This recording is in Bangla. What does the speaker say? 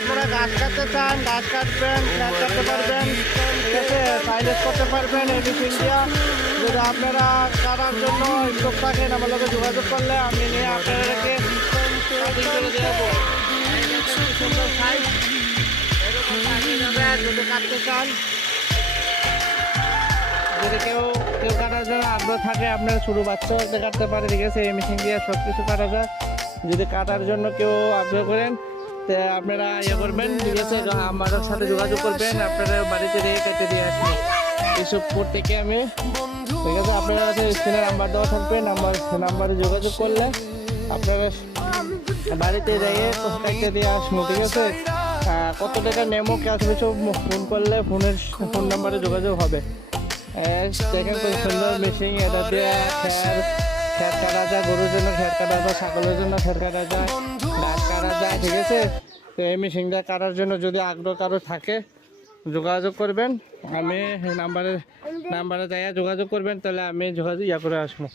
আপনারা গাছ কাটতে চান, গাছ কাটবেন, গাছ কাটতে পারবেন, ঠিক আছে, সাইলেজ করতে পারবেন এই মেশিন দিয়া। যদি আপনারা কাটার জন্য স্টোক থাকেন আমার লোকে যোগাযোগ করলে আমি নিয়ে আপনাদেরকে কাটিং করে দেবো। সুন্দর সাইজ এরকম কাটিয়ে যাবে যদি কাটতে চান। যদি কেউ কাটার জন্য আগ্রহ থাকে আপনারা ছোটো বাচ্চাও কাটতে পারে, ঠিক আছে, এই মেশিন দিয়ে সব কিছু কাটা যায়। যদি কাটার জন্য কেউ আগ্রহ করেন তো আপনারা ইয়ে করবেন, ঠিক আছে, আমার সাথে যোগাযোগ করবেন, আপনারা বাড়িতে রেখে কেটে দিয়ে আসবেন এইসব থেকে আমি, ঠিক আছে। আপনারা কাছে স্ক্রিনে নাম্বার দেওয়া থাকবে, নাম্বারে যোগাযোগ করলে আপনারা বাড়িতে রেখে কেটে দিয়ে আসবো, ঠিক আছে। কত টাকা নেমো ক্যাশ কিছু ফোন করলে ফোন নাম্বারে যোগাযোগ হবে। দেখেন খুব সুন্দর মেশিন, এটা দিয়ে খ্যার কাটা যায়, গরুর জন্য খ্যার কাটা যায়, ছাগলের জন্য খ্যার কাটা যায়, গাছ কাটা যায়, ঠিক আছে। তো এই মেশিনটা কাটার জন্য যদি আগ্রহ কারো থাকে যোগাযোগ করবেন, আমি নাম্বারে যাইয়া যোগাযোগ করবেন, তাহলে আমি যোগাযোগ করে আসবো।